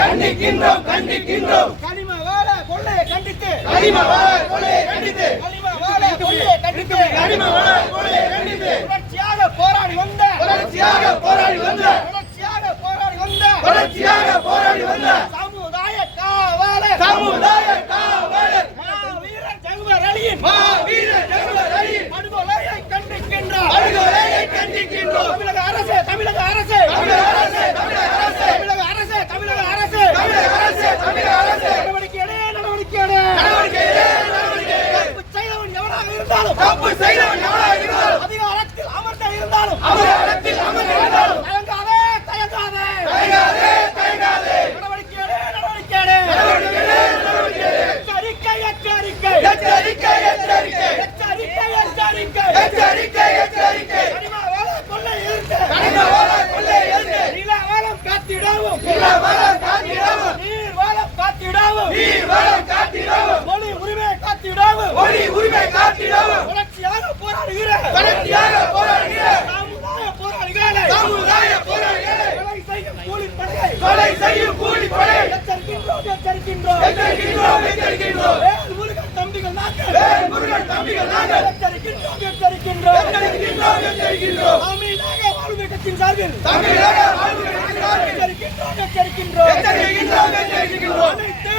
கண்டிக்கின்றோம் கண்டிக்கின்றோம். கனிம வாழ கொள்ளையை கண்டித்து. கனிம கொலையை கண்டித்து. கனிம வாழ கொள்ளையை கண்டித்து. கனிம கண்டித்து. தொடர்ச்சியாக போராடி வந்த. தொடர்ச்சியாக போராடி வந்த. தொடர்ச்சியாக போராடி வந்த. தொடர்ச்சியாக போராடி வந்த. சமுதாய காவலர். சமுதாய காவலர். மாவீரர் ஜவஹர் அலியின் மாவீர ஜவஹர் அலியின் படுகொலையை கண்டிக்கின்றோம் படுகொலையை காத்திடவும். வளம் காத்திடவும். நீர் வேலம் காத்திடவும். நீர் வளம் காத்திடவும். மொழி உரிமை காத்திடவும். மொழி உரிமை காத்திடவும். தொடர்ச்சியாக போராடுகிற. தொடர்ச்சியாக போராடுகிற. சமுதாய போராளிகளை. சமுதாய போராளிகளை. கொலை செய்யும் கூலிப்படையை. கொலை செய்யும் கூலிப்படை எச்சரிக்கின்றோம் எச்சரிக்கின்றோம். எச்சரிக்கின்றோம் எச்சரிக்கின்றோம். வேல் முருகன் தம்பிகள் நாங்கள். வேல் முருகன் தம்பிகள் நாங்கள். எச்சரிக்கின்றோம் எச்சரிக்கின்றோம். எச்சரிக்கின்றோம் எச்சரிக்கின்றோம். தமிழக வாழ்வு கட்சியின் சார்பில். தமிழக எச்சரிக்கின்றோம் எச்சரிக்கின்றோம் எச்சரிக்கின்றோம் அனைத்து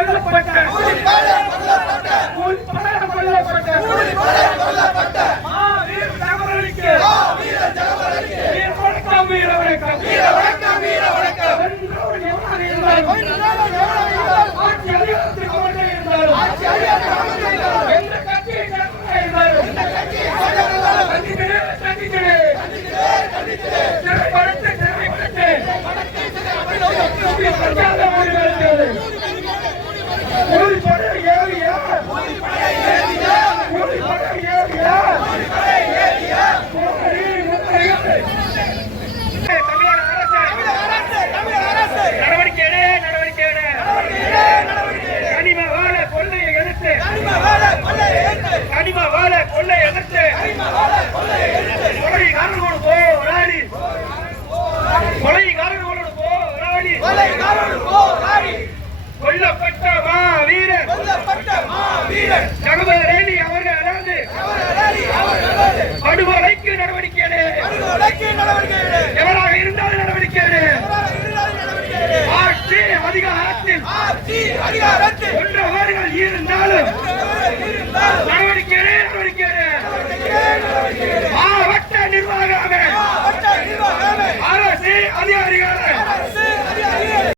கொல்லப்பட்ட கொல்லப்பட்ட மாவீர ஜகமரனுக்கு வீர வணக்கம் வீர வணக்கம் வீர வணக்கம் கரிம வாழ கொள்ளை எதிர்த்து கொலைகாரர்களோடு போ ராணி. கொலைகாரர்களோடு போ ராணி. கொலைகாரர்களோடு போ ராணி. கொல்லப்பட்ட மா வீரர் கொல்லப்பட்ட மா வீரர் ஜகபரேணி அவர்கள் அதாவது. படுகொலைக்கு நடவடிக்கை படுகொலைக்கு நடவடிக்கை எவராக இருந்தாலும் நடவடிக்கை ஆட்சி அதிகாரத்தில். ஆட்சி அதிகாரத்தில். ஒன்றவர்கள் இருந்தாலும்.